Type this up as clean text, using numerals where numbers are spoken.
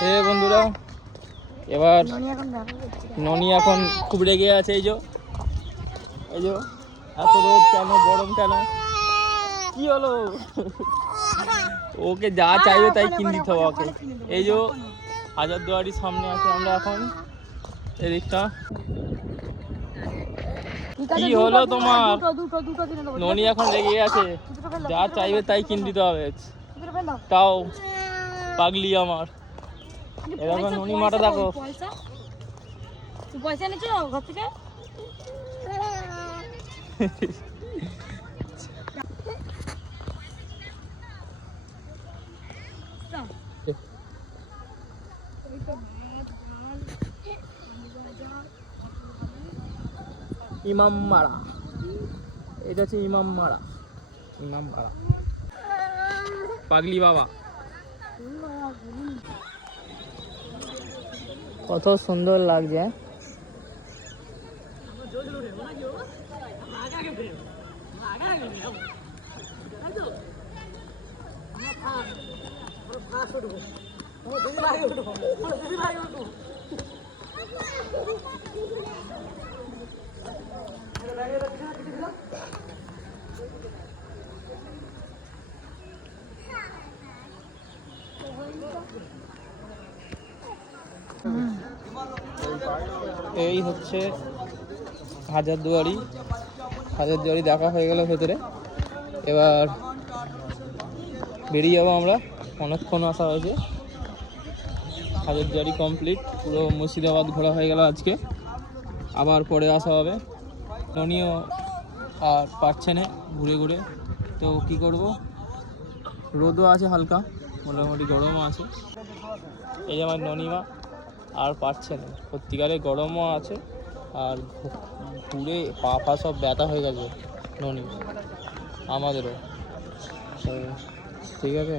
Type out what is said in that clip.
হে বন্ধুরা, এবার ননি এখন খুব রেগে আছে। এই যে এত রোদ কেন, গরম কেন, কি হলো? ওকে যা চাইবে তাই কিনে দিতে হবে ওকে। এই যে হাজারদুয়ারির সামনে আছে আমরা এখন। এদিকটা কি হলো তোমার? ননি এখন রেগে আছে, যা চাইবে তাই কিনে দিতে হবে। তাও পাগলি আমার। এরকম ননি মাটা দেখো। পয়সা এনেছো ঘর থেকে? ইমামবাড়া, এটা হচ্ছে ইমামবাড়া। ইমামবাড়া পাগলি বাবা। কত সুন্দর লাগছে। এই হচ্ছে হাজারদুয়ারি। হাজারদুয়ারি দেখা হয়ে গেল ভেতরে, এবার বেরিয়ে যাবো আমরা। অনেকক্ষণ আসা হয়েছে। হাজারদুয়ারি কমপ্লিট, পুরো মুর্শিদাবাদ ঘোরা হয়ে গেল আজকে। আবার পরে আসা হবে। ননিও আর পারছে না ঘুরে ঘুরে, তো কি করব, রোদও আছে হালকা, মোটামুটি গরমও আছে। এই যে আমার ননিমা আর পারছে না, সত্যিকারে গরমও আছে আর ঘুরে পা পা সব ব্যথা হয়ে গেছে ননি, আমাদেরও। ঠিক আছে।